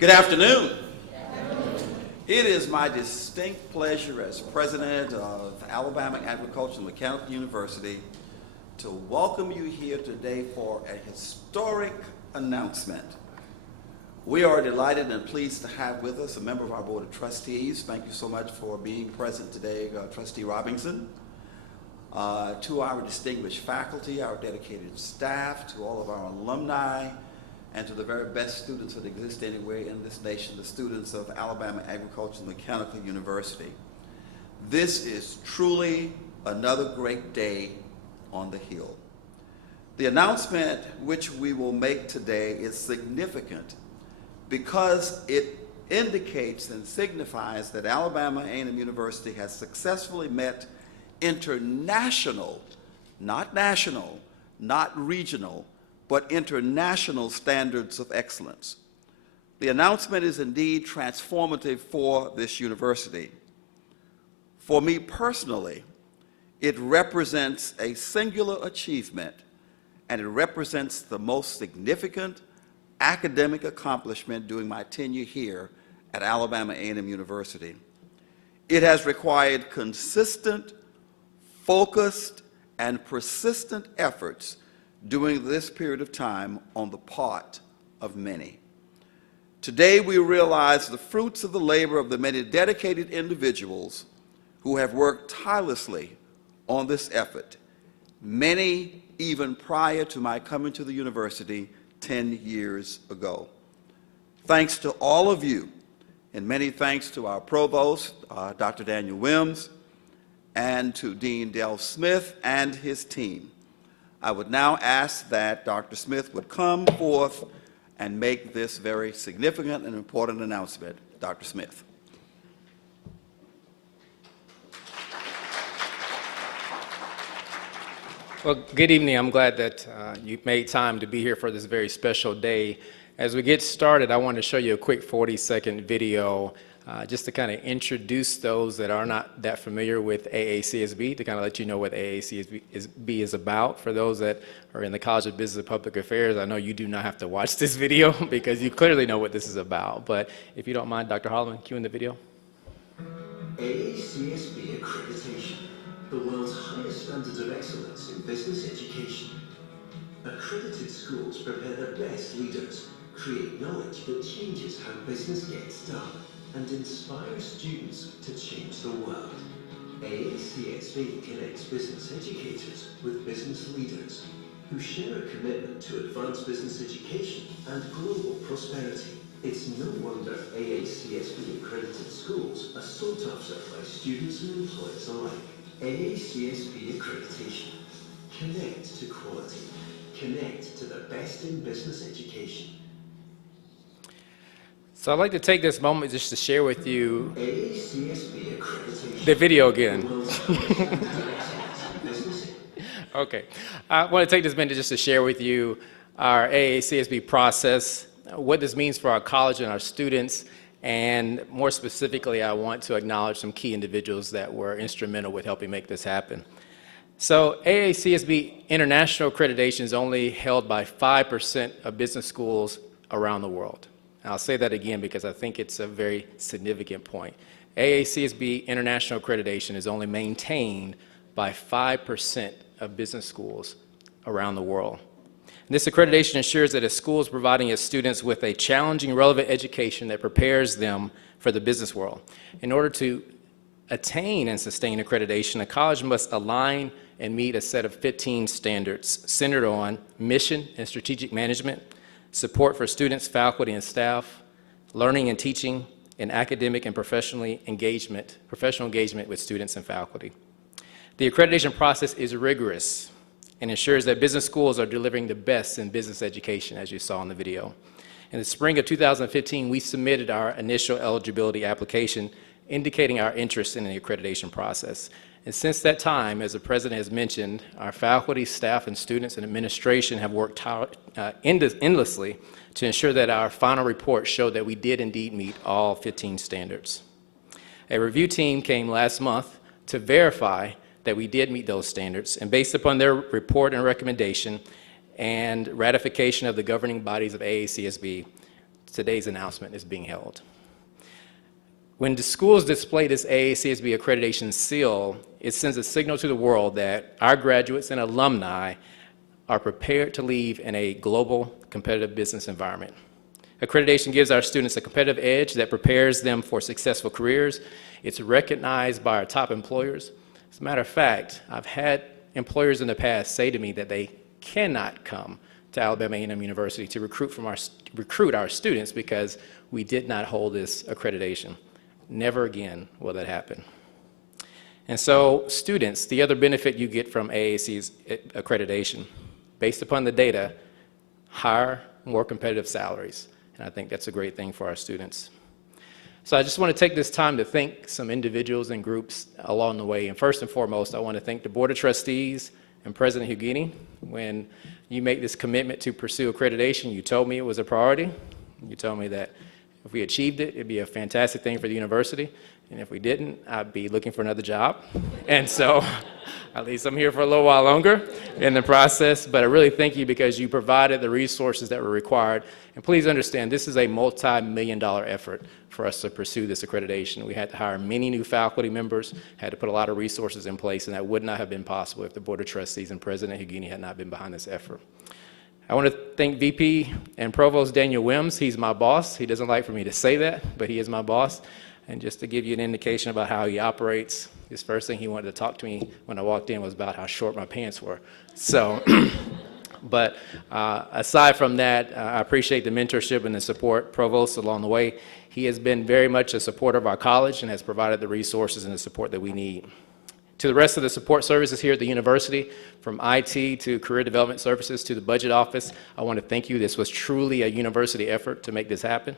Good afternoon. It is my distinct pleasure as president of Alabama Agricultural and Mechanical University to welcome you here today for a historic announcement. We are delighted and pleased to have with us a member of our Board of Trustees. Thank you so much for being present today, Trustee Robinson. To our distinguished faculty, our dedicated staff, to all of our alumni, and to the very best students that exist anywhere in this nation, the students of Alabama Agricultural and Mechanical University. This is truly another great day on the Hill. The announcement which we will make today is significant because it indicates and signifies that Alabama A&M University has successfully met international, not national, not regional, but international standards of excellence. The announcement is indeed transformative for this university. For me personally, it represents a singular achievement, and it represents the most significant academic accomplishment during my tenure here at Alabama A&M University. It has required consistent, focused, and persistent efforts during this period of time on the part of many. Today we realize the fruits of the labor of the many dedicated individuals who have worked tirelessly on this effort, many even prior to my coming to the university 10 years ago. Thanks to all of you, and many thanks to our provost, Dr. Daniel Wims, and to Dean Del Smith and his team. I would now ask that Dr. Smith would come forth and make this very significant and important announcement. Dr. Smith. Well, good evening. I'm glad that you made time to be here for this very special day. As we get started, I want to show you a quick 40-second video just to kind of introduce those that are not that familiar with AACSB, to kind of let you know what AACSB is about. For those that are in the College of Business and Public Affairs, I know you do not have to watch this video because you clearly know what this is about. But if you don't mind, Dr. Holloman, cue in the video. AACSB accreditation, the world's highest standards of excellence in business education. Accredited schools prepare the best leaders, create knowledge that changes how business gets done, and inspires students to change the world. AACSB connects business educators with business leaders who share a commitment to advance business education and global prosperity. It's no wonder AACSB accredited schools are sought after by students and employers alike. AACSB accreditation. Connect to quality. Connect to the best in business education. So I'd like to take this moment just to share with you the video again. Okay. I want to take this minute just to share with you our AACSB process, what this means for our college and our students, and more specifically, I want to acknowledge some key individuals that were instrumental with helping make this happen. So AACSB international accreditation is only held by 5% of business schools around the world. And I'll say that again because I think it's a very significant point. AACSB international accreditation is only maintained by 5% of business schools around the world. And this accreditation ensures that a school is providing its students with a challenging, relevant education that prepares them for the business world. In order to attain and sustain accreditation, a college must align and meet a set of 15 standards centered on mission and strategic management, support for students, faculty, and staff, learning and teaching, and academic and professional engagement with students and faculty. The accreditation process is rigorous and ensures that business schools are delivering the best in business education, as you saw in the video. In the spring of 2015, we submitted our initial eligibility application indicating our interest in the accreditation process. And since that time, as the President has mentioned, our faculty, staff, and students and administration have worked endlessly to ensure that our final report showed that we did indeed meet all 15 standards. A review team came last month to verify that we did meet those standards, and based upon their report and recommendation and ratification of the governing bodies of AACSB, today's announcement is being held. When the schools display this AACSB accreditation seal, it sends a signal to the world that our graduates and alumni are prepared to leave in a global competitive business environment. Accreditation gives our students a competitive edge that prepares them for successful careers. It's recognized by our top employers. As a matter of fact, I've had employers in the past say to me that they cannot come to Alabama A&M University to recruit our students because we did not hold this accreditation. Never again will that happen. And so, students, the other benefit you get from AAC's accreditation, based upon the data, higher, more competitive salaries. And I think that's a great thing for our students. So I just want to take this time to thank some individuals and groups along the way. And first and foremost, I want to thank the Board of Trustees and President Hugini. When you make this commitment to pursue accreditation, you told me it was a priority. You told me that if we achieved it, it'd be a fantastic thing for the university. And if we didn't, I'd be looking for another job. And so at least I'm here for a little while longer in the process. But I really thank you because you provided the resources that were required. And please understand, this is a multi-million-dollar effort for us to pursue this accreditation. We had to hire many new faculty members, had to put a lot of resources in place, and that would not have been possible if the Board of Trustees and President Hugini had not been behind this effort. I want to thank VP and Provost Daniel Wims. He's my boss. He doesn't like for me to say that, but he is my boss. And just to give you an indication about how he operates, his first thing he wanted to talk to me when I walked in was about how short my pants were. So, but aside from that, I appreciate the mentorship and the support, Provost, along the way. He has been very much a supporter of our college and has provided the resources and the support that we need. To the rest of the support services here at the university, from IT to career development services to the budget office, I want to thank you. This was truly a university effort to make this happen.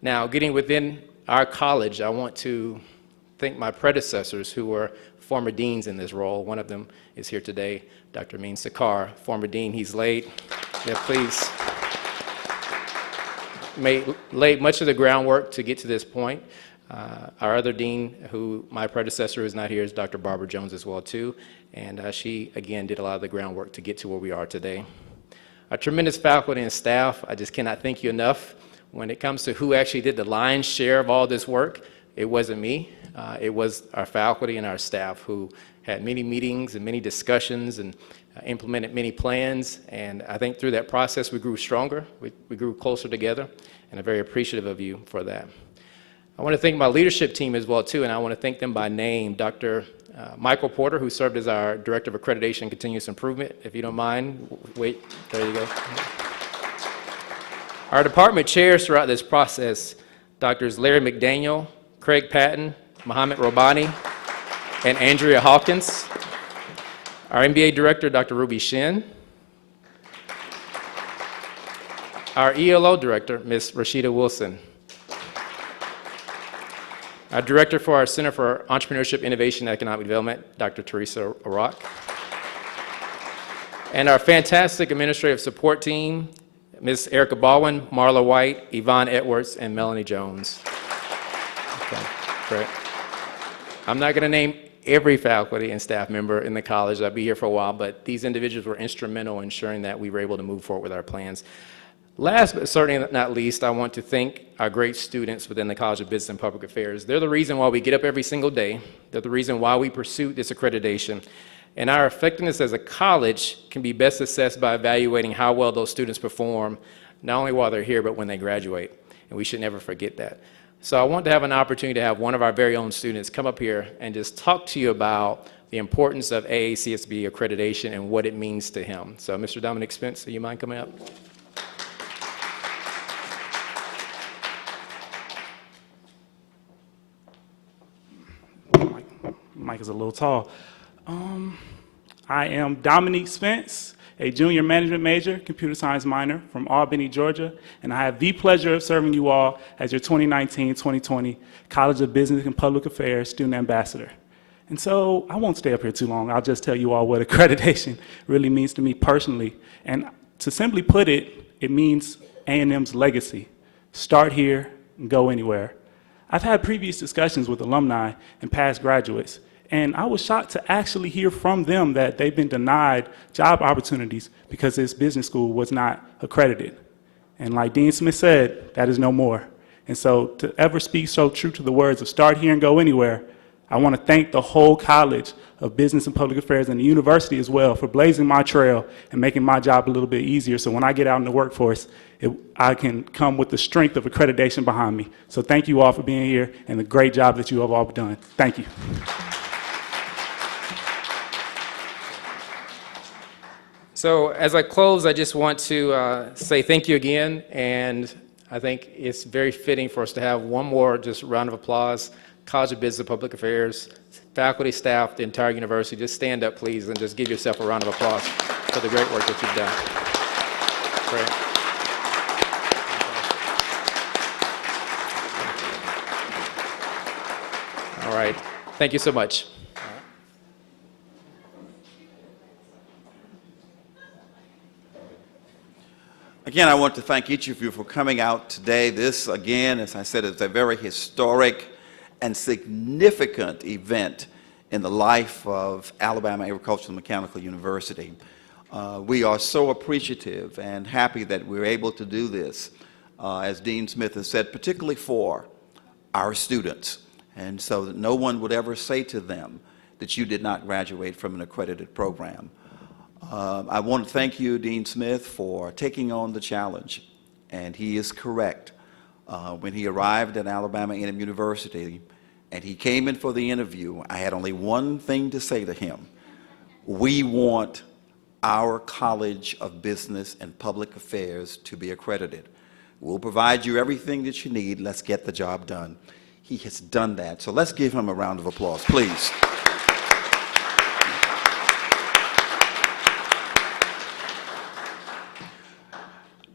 Now, getting within our college, I want to thank my predecessors who were former deans in this role. One of them is here today, Dr. Amin Sakar, former dean. He's late. Yeah, please. Laid much of the groundwork to get to this point. Our other dean, who my predecessor is not here, is Dr. Barbara Jones as well too, and she again did a lot of the groundwork to get to where we are today. Our tremendous faculty and staff, I just cannot thank you enough. When it comes to who actually did the lion's share of all this work, it wasn't me. It was our faculty and our staff who had many meetings and many discussions and implemented many plans, and I think through that process we grew stronger, we grew closer together, and I'm very appreciative of you for that. I want to thank my leadership team as well too, and I want to thank them by name. Dr. Michael Porter, who served as our Director of Accreditation and Continuous Improvement. If you don't mind, wait, there you go. Our department chairs throughout this process, Drs. Larry McDaniel, Craig Patton, Mohammed Robani, and Andrea Hawkins. Our MBA Director, Dr. Ruby Shin. Our ELO Director, Ms. Rashida Wilson. Our Director for our Center for Entrepreneurship, Innovation, and Economic Development, Dr. Teresa Arak. And our fantastic administrative support team, Ms. Erica Baldwin, Marla White, Yvonne Edwards, and Melanie Jones. Okay, great. I'm not going to name every faculty and staff member in the college. I'll be here for a while, but these individuals were instrumental in ensuring that we were able to move forward with our plans. Last but certainly not least, I want to thank our great students within the College of Business and Public Affairs. They're the reason why we get up every single day. They're the reason why we pursue this accreditation. And our effectiveness as a college can be best assessed by evaluating how well those students perform, not only while they're here, but when they graduate. And we should never forget that. So I want to have an opportunity to have one of our very own students come up here and just talk to you about the importance of AACSB accreditation and what it means to him. So Mr. Dominic Spence, do you mind coming up? Mic is a little tall. I am Dominique Spence, a junior management major, computer science minor from Albany, Georgia, and I have the pleasure of serving you all as your 2019-2020 College of Business and Public Affairs Student Ambassador. And so I won't stay up here too long. I'll just tell you all what accreditation really means to me personally. And to simply put it, it means A&M's legacy. Start here and go anywhere. I've had previous discussions with alumni and past graduates, and I was shocked to actually hear from them that they've been denied job opportunities because this business school was not accredited. And like Dean Smith said, that is no more. And so to ever speak so true to the words of start here and go anywhere, I want to thank the whole College of Business and Public Affairs and the university as well for blazing my trail and making my job a little bit easier. So when I get out in the workforce, I can come with the strength of accreditation behind me. So thank you all for being here and the great job that you have all done. Thank you. So as I close, I just want to say thank you again, and I think it's very fitting for us to have one more just round of applause. College of Business and Public Affairs, faculty, staff, the entire university, just stand up, please, and just give yourself a round of applause for the great work that you've done. Great. All right. Thank you so much. Again, I want to thank each of you for coming out today. This, again, as I said, is a very historic and significant event in the life of Alabama Agricultural and Mechanical University. We are so appreciative and happy that we're able to do this, as Dean Smith has said, particularly for our students, and so that no one would ever say to them that you did not graduate from an accredited program. I want to thank you, Dean Smith, for taking on the challenge, and he is correct. When he arrived at Alabama A&M University and he came in for the interview, I had only one thing to say to him: we want our College of Business and Public Affairs to be accredited. We'll provide you everything that you need. Let's get the job done. He has done that, so let's give him a round of applause, please.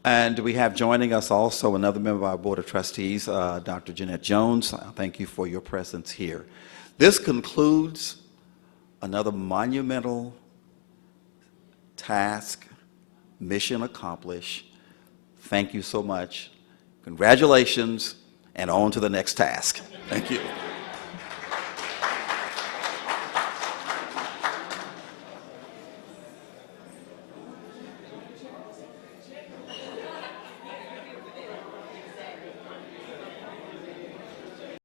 And we have joining us also another member of our Board of Trustees, Dr. Jeanette Jones. Thank you for your presence here. This concludes another monumental task, mission accomplished. Thank you so much. Congratulations, and on to the next task. Thank you.